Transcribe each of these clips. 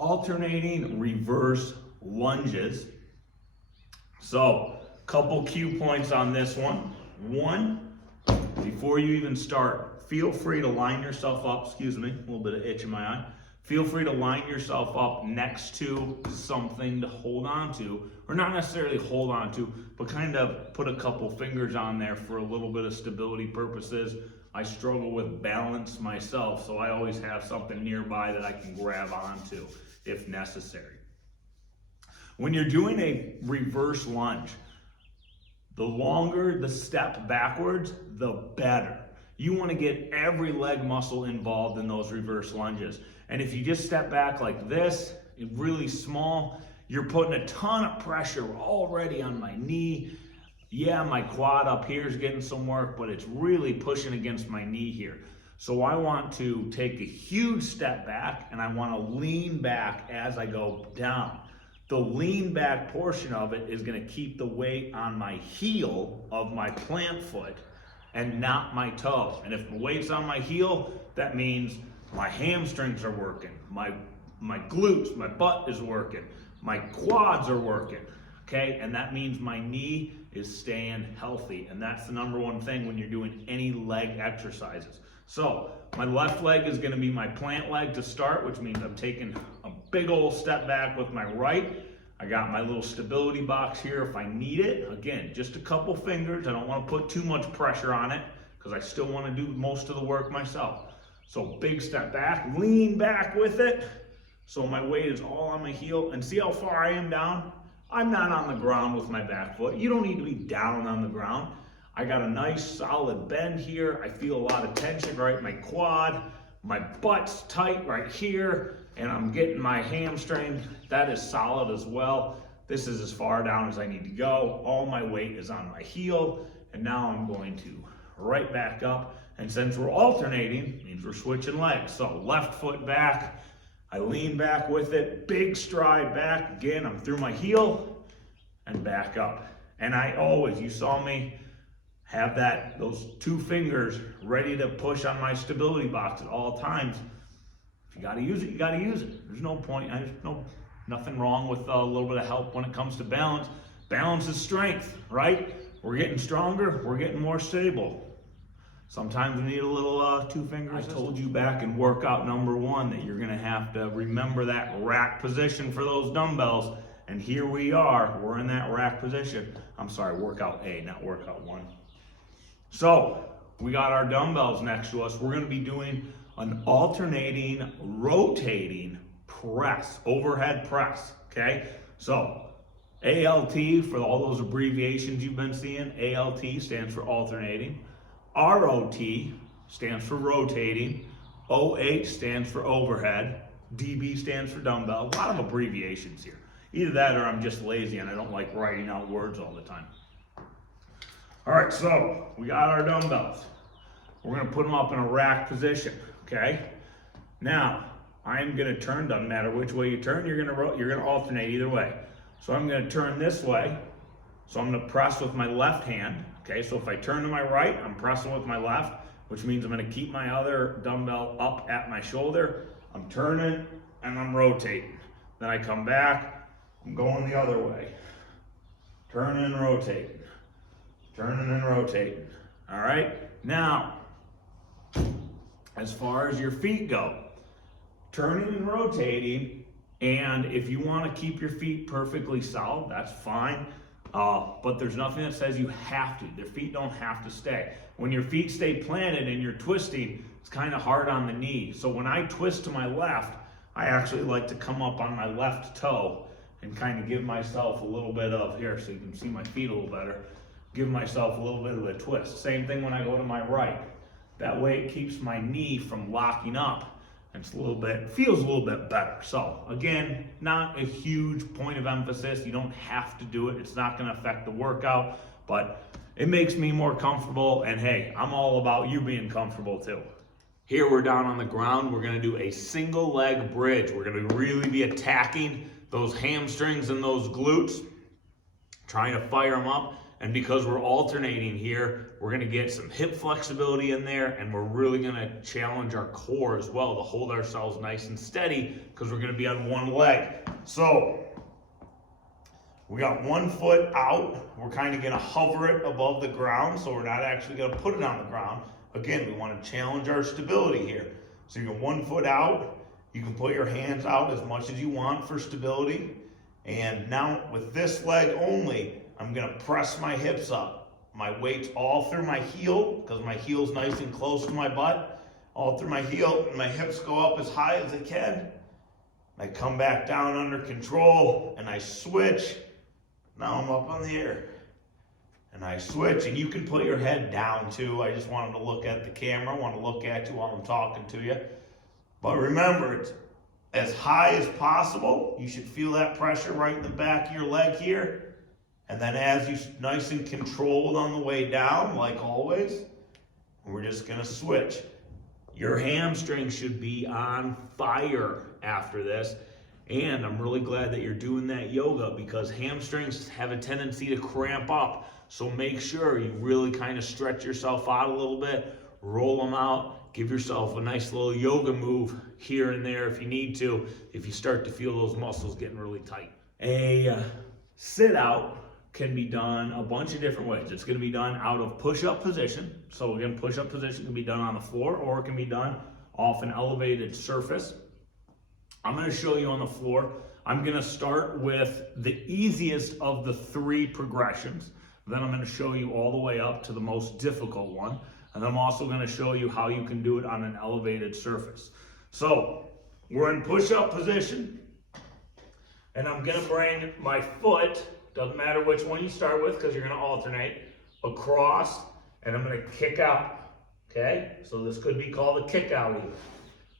alternating reverse lunges. So, couple cue points on this one. One, before you even start, feel free to line yourself up, excuse me, a little bit of itch in my eye. Feel free to line yourself up next to something to hold on to, or not necessarily hold on to, but kind of put a couple fingers on there for a little bit of stability purposes. I struggle with balance myself, so I always have something nearby that I can grab onto if necessary. When you're doing a reverse lunge, the longer the step backwards, the better. You want to get every leg muscle involved in those reverse lunges. And if you just step back like this, really small, you're putting a ton of pressure already on my knee. Yeah, my quad up here is getting some work, but it's really pushing against my knee here. So I want to take a huge step back and I want to lean back as I go down. The lean back portion of it is going to keep the weight on my heel of my plant foot and not my toe. And if the weight's on my heel, that means my hamstrings are working, my glutes, my butt is working, my quads are working, okay? And that means my knee is staying healthy. And that's the number one thing when you're doing any leg exercises. So my left leg is gonna be my plant leg to start, which means I'm taking a big old step back with my right. I got my little stability box here if I need it. Again, just a couple fingers. I don't wanna put too much pressure on it because I still wanna do most of the work myself. So big step back, lean back with it. So my weight is all on my heel. And see how far I am down? I'm not on the ground with my back foot. You don't need to be down on the ground. I got a nice solid bend here. I feel a lot of tension right in my quad. My butt's tight right here. And I'm getting my hamstring. That is solid as well. This is as far down as I need to go. All my weight is on my heel. And now I'm going to right back up. And since we're alternating, it means we're switching legs. So left foot back, I lean back with it, big stride back. Again, I'm through my heel and back up. And I always, you saw me have those two fingers ready to push on my stability box at all times. If you gotta use it, you gotta use it. There's no point, nothing wrong with a little bit of help when it comes to balance. Balance is strength, right? We're getting stronger, we're getting more stable. Sometimes we need a little two fingers. I told you back in workout number 1 that you're gonna have to remember that rack position for those dumbbells. And here we are, we're in that rack position. I'm sorry, workout A, not workout 1. So we got our dumbbells next to us. We're gonna be doing an alternating, rotating press, overhead press, okay? So ALT, for all those abbreviations you've been seeing, ALT stands for alternating. ROT stands for rotating, OH stands for overhead, DB stands for dumbbell. A lot of abbreviations here. Either that or I'm just lazy and I don't like writing out words all the time. All right, so we got our dumbbells. We're gonna put them up in a rack position, okay? Now, I'm gonna turn, doesn't matter which way you turn, you're gonna alternate either way. So I'm gonna turn this way. So I'm gonna press with my left hand. Okay, so if I turn to my right, I'm pressing with my left, which means I'm gonna keep my other dumbbell up at my shoulder. I'm turning and I'm rotating. Then I come back, I'm going the other way. Turning and rotating. Turning and rotating. All right, now, as far as your feet go, turning and rotating, and if you wanna keep your feet perfectly solid, that's fine. But there's nothing that says you have to. Their feet don't have to stay. When your feet stay planted and you're twisting, it's kind of hard on the knee. So when I twist to my left, I actually like to come up on my left toe and kind of give myself a little bit of, here so you can see my feet a little better, give myself a little bit of a twist. Same thing when I go to my right. That way it keeps my knee from locking up. It's feels a little bit better. So again, not a huge point of emphasis. You don't have to do it. It's not gonna affect the workout, but it makes me more comfortable. And hey, I'm all about you being comfortable too. Here we're down on the ground. We're gonna do a single leg bridge. We're gonna really be attacking those hamstrings and those glutes, trying to fire them up. And because we're alternating here, we're gonna get some hip flexibility in there, and we're really gonna challenge our core as well to hold ourselves nice and steady because we're gonna be on one leg. So we got one foot out. We're kind of gonna hover it above the ground, so we're not actually gonna put it on the ground. Again, we wanna challenge our stability here. So you got one foot out. You can put your hands out as much as you want for stability. And now with this leg only, I'm gonna press my hips up. My weight's all through my heel, because my heel's nice and close to my butt. All through my heel, and my hips go up as high as they can. I come back down under control, and I switch. Now I'm up on the air. And I switch, and you can put your head down too. I just wanted to look at the camera. I want to look at you while I'm talking to you. But remember, it's as high as possible. You should feel that pressure right in the back of your leg here. And then as you nice and controlled on the way down, like always, we're just gonna switch. Your hamstrings should be on fire after this. And I'm really glad that you're doing that yoga, because hamstrings have a tendency to cramp up. So make sure you really kind of stretch yourself out a little bit, roll them out, give yourself a nice little yoga move here and there if you need to, if you start to feel those muscles getting really tight. A sit out can be done a bunch of different ways. It's going to be done out of push-up position. So again, push-up position can be done on the floor, or it can be done off an elevated surface. I'm going to show you on the floor. I'm going to start with the easiest of the 3 progressions. Then I'm going to show you all the way up to the most difficult one. And I'm also going to show you how you can do it on an elevated surface. So we're in push-up position, and I'm going to bring my foot, doesn't matter which one you start with because you're going to alternate, across, and I'm going to kick out. Okay? So this could be called a kick out even.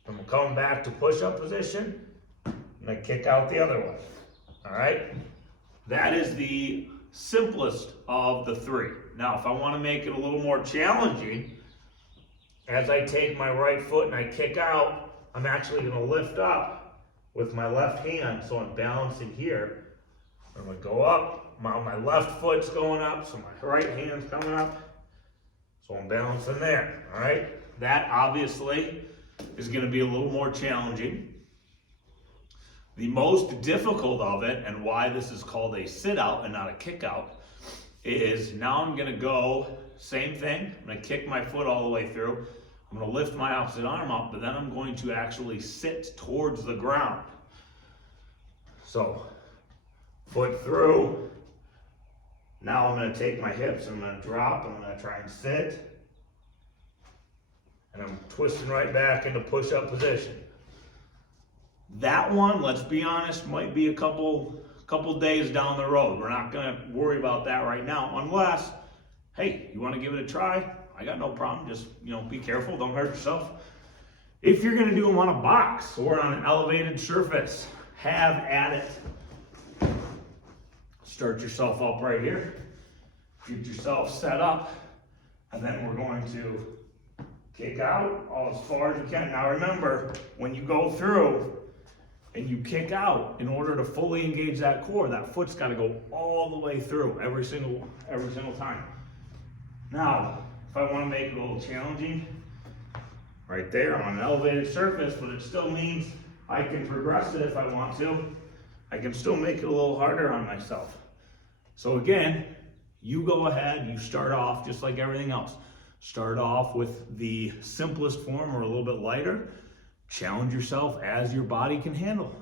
I'm coming back to push-up position, and I kick out the other one. All right? That is the simplest of the 3. Now, if I want to make it a little more challenging, as I take my right foot and I kick out, I'm actually going to lift up with my left hand, so I'm balancing here. I'm going to go up, my left foot's going up, so my right hand's coming up, so I'm balancing there, all right? That obviously is going to be a little more challenging. The most difficult of it, and why this is called a sit out and not a kick out, is now I'm going to go, same thing, I'm going to kick my foot all the way through, I'm going to lift my opposite arm up, but then I'm going to actually sit towards the ground. So, foot through, now I'm going to take my hips, I'm going to drop, I'm going to try and sit, and I'm twisting right back into push-up position. That one, let's be honest, might be a couple days down the road. We're not going to worry about that right now, unless, hey, you want to give it a try? I got no problem. Just, be careful. Don't hurt yourself. If you're going to do them on a box or on an elevated surface, have at it. Start yourself up right here. Get yourself set up, and then we're going to kick out all as far as you can. Now remember, when you go through and you kick out, in order to fully engage that core, that foot's got to go all the way through every single time. Now, if I want to make it a little challenging, right there, I'm on an elevated surface, but it still means I can progress it if I want to. I can still make it a little harder on myself. So again, you go ahead, you start off just like everything else. Start off with the simplest form or a little bit lighter. Challenge yourself as your body can handle.